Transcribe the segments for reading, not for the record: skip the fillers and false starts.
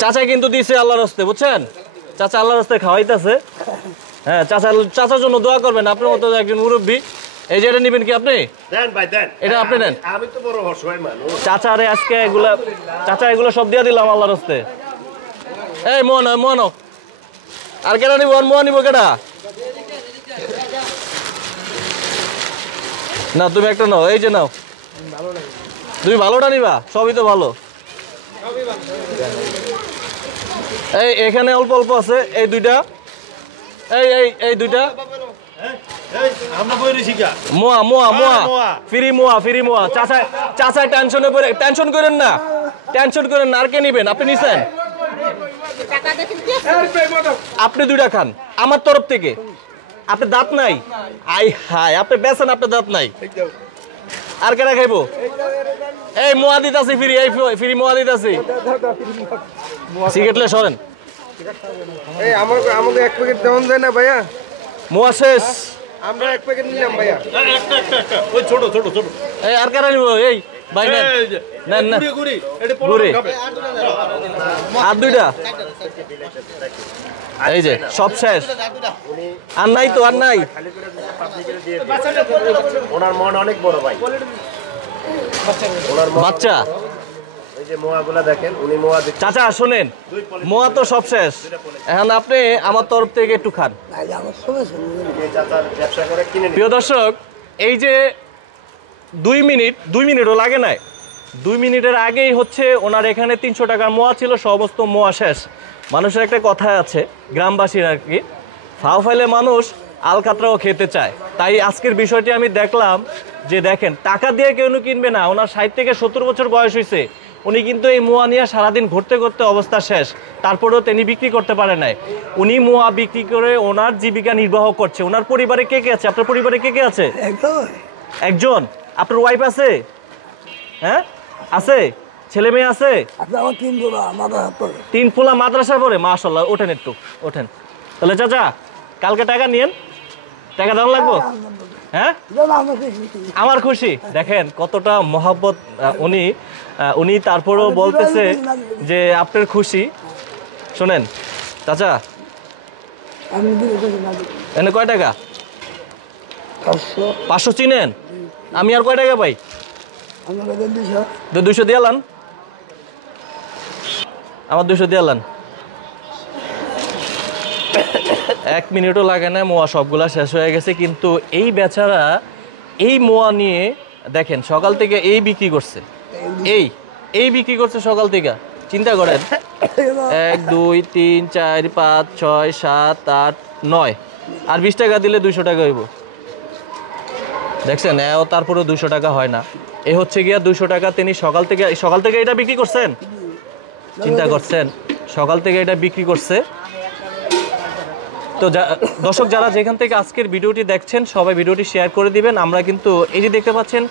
চাচা কিন্তু দিছে আল্লাহর রাস্তায়, বুঝছেন? চাচা আল্লাহর রাস্তায় খাওয়াইতেছে। হ্যাঁ, চাচার জন্য দোয়া করবেন, আপনার মতো একজন মুরব্বী। এই যে এটা নিবেন কি আপনি? দেন ভাই দেন, এটা আপনি নেন। আমি তো বড় অসহায় মানুষ। চাচারে আজকে এগুলো সব দিয়ে দিলাম আল্লাহর রাস্তায়। এই মোহন আর কেডা নিব? মোহন নিব কেডা? না তুমি একটা নাও, এই যে নাও। তুমি ভালোটা নিবা? সবই তো ভালো। এই এখানে অল্প অল্প আছে, এই দুইটা, এই দুইটা ফ্রি মোয়া। চাচা টেনশন করেন না, আর কে নিবেন? আপনি নিছেন, আপনি দুইটা খান আমার তরফ থেকে। আপনি দাঁত নাই? আই হাই, আপনি বেছেন, আপনার দাঁত নাই। আর কেনা খাইবো? এই মোয়া দিতাছি ফ্রি, এই ফ্রি মোয়া দিতাছি। সিগারেটলে সরেন। এই আমাকে এক প্যাকেট দেওয়া যায় না ভাইয়া? মোয়া শেষ, আমরা এক প্যাকেট নিলাম ভাইয়া। একটা ওই ছোট। এই আর কেনা নিব? এই ভাই নেন না, গুড়ি আর দুইটা। এই যে সব শেষ, আর নাই তো, আর নাই। ওনার মন অনেক বড় ভাই, বাচ্চা। এই যে মোয়াগুলা দেখেন, উনি মোয়া দিচ্ছেন। চাচা শোনেন, মোয়া তো সব শেষ, এখন আপনি আমার তরফ থেকে একটু খান। প্রিয় দর্শক, এই যে 2 মিনিটও লাগে নাই, 2 মিনিটের আগেই হচ্ছে ওনার এখানে 300 টাকার মোয়া ছিল, সমস্ত মোয়া শেষ। মানুষের একটা কথা আছে, গ্রামবাসীর আর কি, ফাও ফাইলে মানুষ আলকাতরাও খেতে চায়। তাই আজকের বিষয়টি আমি দেখলাম যে দেখেন, টাকা দিয়ে কেউ কিনবে না। ওনার 60 থেকে 70 বছর বয়স হয়েছে, উনি কিন্তু এই মোয়া নিয়ে সারাদিন ঘুরতে ঘুরতে অবস্থা শেষ, তারপরেও তিনি বিক্রি করতে পারে নাই। উনি মোয়া বিক্রি করে ওনার জীবিকা নির্বাহ করছে। ওনার পরিবারে কে কে আছে? আপনার পরিবারে কে কে আছে? একজন। আপনার ওয়াইফ আছে? হ্যাঁ আছে, ছেলে মেয়ে আছে? 3 পোলা মাদ্রাসা পড়ে, মাশাআল্লাহ। ওঠেন একটু, ওঠেন। তাহলে চাচা কালকে টাকা নিয়েন, টাকা দেওয়া লাগবো। হ্যাঁ, আমার খুশি। দেখেন কতটা মহব্বত উনি তারপরেও বলতেছে যে আপনার খুশি। শোনেন চাচা, এনে কয় টাকা? 500 চিনেন? আমি আর কয় টাকা পাই? 200 দিয়ালান, আমার 200 দিয়ালান। 1 মিনিটও লাগে না, মোয়া সবগুলা শেষ হয়ে গেছে। কিন্তু এই বেচারা এই মোয়া নিয়ে দেখেন সকাল থেকে এই বিক্রি করছে, এই বিক্রি করছে সকাল থেকে। চিন্তা করেন, 1 2 3 4 5 6 7 8 9, আর 20 টাকা দিলে 200 টাকা হইব। দেখছেন, তারপরেও 200 টাকা হয় না। এ হচ্ছে গিয়া 200 টাকা তিনি সকাল থেকে এটা বিক্রি করছেন। চিন্তা করছেন, সকাল থেকে এটা বিক্রি করছে। তো দর্শক যারা যেখান থেকে আজকের ভিডিওটি দেখছেন, সবাই ভিডিওটি শেয়ার করে দিবেন। আমরা কিন্তু এই যে দেখতে পাচ্ছেন,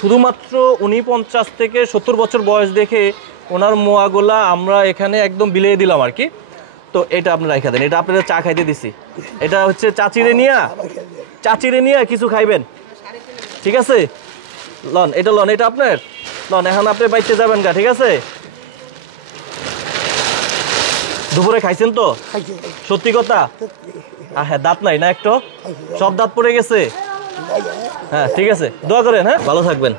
শুধুমাত্র 49 থেকে 70 বছর বয়স দেখে ওনার মোয়াগুলা আমরা এখানে একদম বিলিয়ে দিলাম আর কি। তো এটা আপনারা রেখে দেন, এটা আপনারা চা খাইতে দিছি। এটা হচ্ছে চাচিরে নিয়া কিছু খাইবেন, ঠিক আছে? লন, এটা আপনার লন। এখন আপনি বাইতে যাবেন গা, ঠিক আছে? দুপুরে খাইছেন তো? সত্যি কথা? হ্যাঁ, দাঁত নাই না একটু? সব দাঁত পড়ে গেছে? হ্যাঁ ঠিক আছে, দোয়া করেন। হ্যাঁ, ভালো থাকবেন।